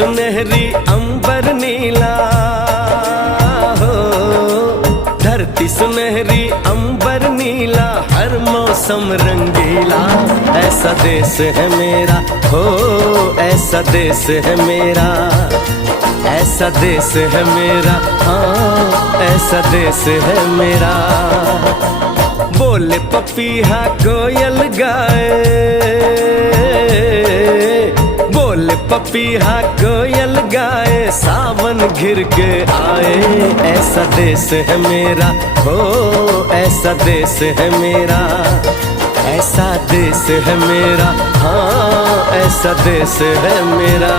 सुनहरी अंबर नीला हो, धरती सुनहरी अंबर नीला, हर मौसम रंगीला। ऐसा देश है मेरा हो, ऐसा देश है मेरा, ऐसा देश है मेरा, हाँ ऐसा देश है मेरा। बोले पपीहा कोयल गाए, बोले पपीहा कोयल गाए, सावन घिर के आए। ऐसा देश है मेरा हो, ऐसा देश है मेरा, ऐसा देश है मेरा, हाँ ऐसा देश है मेरा।